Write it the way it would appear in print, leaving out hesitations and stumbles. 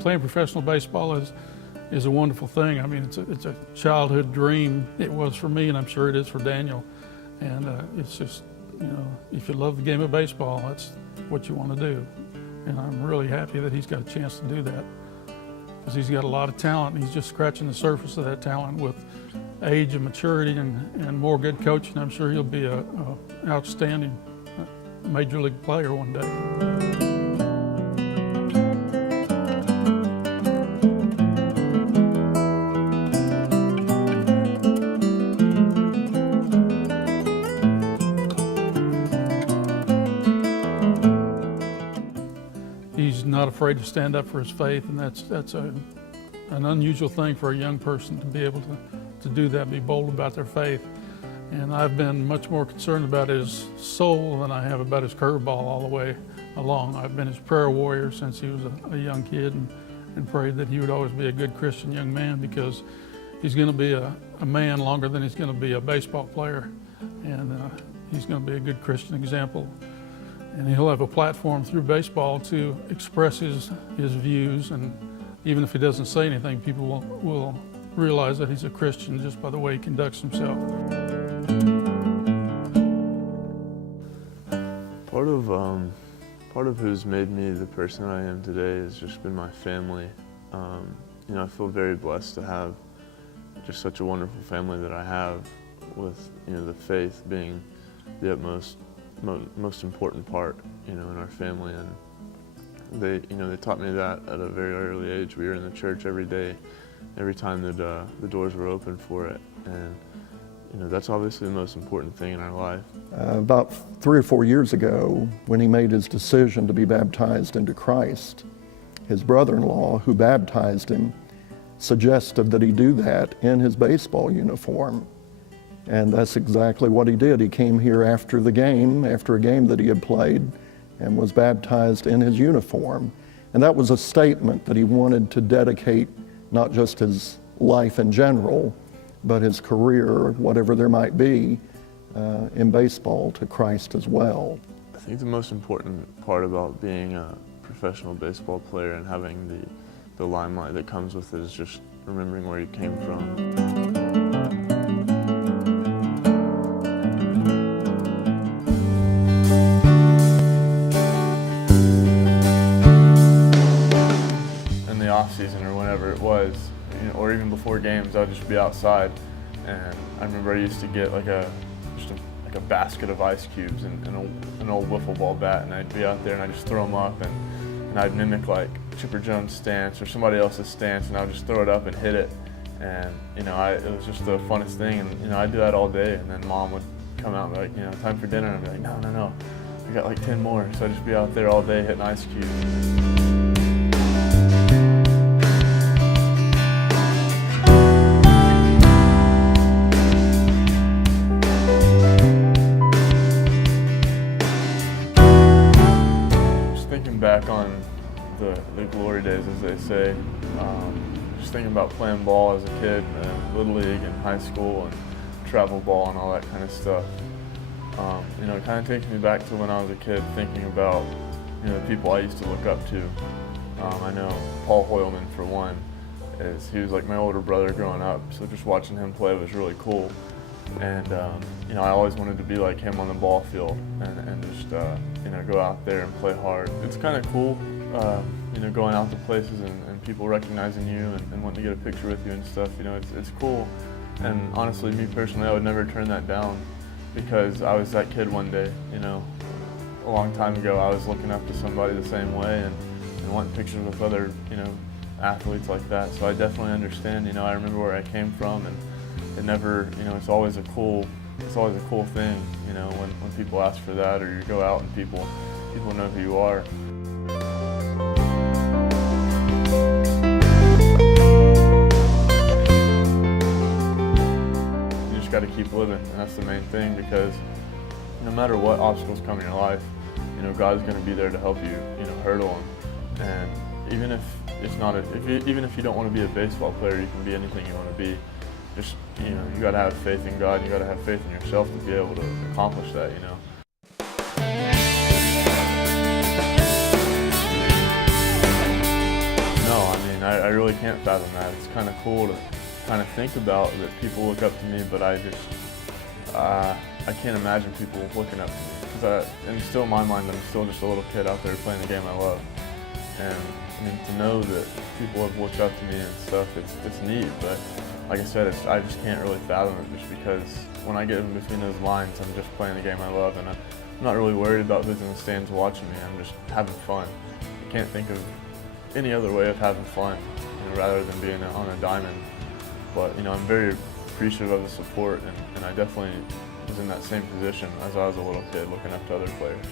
playing professional baseball is a wonderful thing. I mean, it's a childhood dream. It was for me, and I'm sure it is for Daniel. And it's just, you know, if you love the game of baseball, that's what you want to do. And I'm really happy that he's got a chance to do that, because he's got a lot of talent, and he's just scratching the surface of that talent. With age and maturity and more good coaching, I'm sure he'll be a outstanding major league player one day. He's not afraid to stand up for his faith, and that's an unusual thing for a young person to be able to do that, be bold about their faith. And I've been much more concerned about his soul than I have about his curveball all the way along. I've been his prayer warrior since he was a young kid, and prayed that he would always be a good Christian young man, because he's going to be a man longer than he's going to be a baseball player. And he's going to be a good Christian example. And he'll have a platform through baseball to express his views, and even if he doesn't say anything, people will realize that he's a Christian just by the way he conducts himself. Part of who's made me the person I am today has just been my family. You know, I feel very blessed to have just such a wonderful family that I have, with, you know, the faith being the most important part, you know, in our family. And they taught me that at a very early age. We were in the church every day, every time that the doors were open for it. And you know, that's obviously the most important thing in our life. About 3 or 4 years ago, when he made his decision to be baptized into Christ, his brother-in-law, who baptized him, suggested that he do that in his baseball uniform. And that's exactly what he did. He came here after a game that he had played, and was baptized in his uniform. And that was a statement that he wanted to dedicate not just his life in general, but his career, whatever there might be, in baseball, to Christ as well. I think the most important part about being a professional baseball player and having the limelight that comes with it is just remembering where you came from. Off season or whenever it was, you know, or even before games, I would just be outside, and I remember I used to get like a basket of ice cubes and an old wiffle ball bat, and I'd be out there and I'd just throw them up, and I'd mimic like Chipper Jones' stance or somebody else's stance, and I would just throw it up and hit it. And you know, it was just the funnest thing, and you know, I'd do that all day, and then Mom would come out and be like, you know, time for dinner, and I'd be like, no, I got like 10 more. So I'd just be out there all day hitting ice cubes. Back on the glory days, as they say, just thinking about playing ball as a kid, Little League and high school and travel ball and all that kind of stuff. You know, it kind of takes me back to when I was a kid, thinking about, you know, the people I used to look up to. I know Paul Hoylman, for one, he was like my older brother growing up, so just watching him play was really cool. And you know, I always wanted to be like him on the ball field, and just you know, go out there and play hard. It's kind of cool, you know, going out to places and people recognizing you and wanting to get a picture with you and stuff. You know, it's cool. And honestly, me personally, I would never turn that down, because I was that kid one day. You know, a long time ago, I was looking up to somebody the same way and wanting pictures with other, you know, athletes like that. So I definitely understand. You know, I remember where I came from, and it never, you know, it's always a cool thing, you know, when people ask for that, or you go out and people know who you are. You just got to keep living, and that's the main thing, because no matter what obstacles come in your life, you know, God's going to be there to help you, you know, hurdle them. And even if it's not, even if you don't want to be a baseball player, you can be anything you want to be. Just, you know, you got to have faith in God. You got to have faith in yourself to be able to accomplish that, you know. No, can't fathom that. It's kind of cool to kind of think about that people look up to me, but I can't imagine people looking up to me. And still in my mind, I'm still just a little kid out there playing the game I love. And I mean, to know that people have looked up to me and stuff, it's neat. But like I said, I just can't really fathom it, just because when I get in between those lines, I'm just playing the game I love, and I'm not really worried about who's in the stands watching me. I'm just having fun. I can't think of any other way of having fun, rather than being on a diamond. But I'm very appreciative of the support, and I definitely was in that same position as I was a little kid looking up to other players.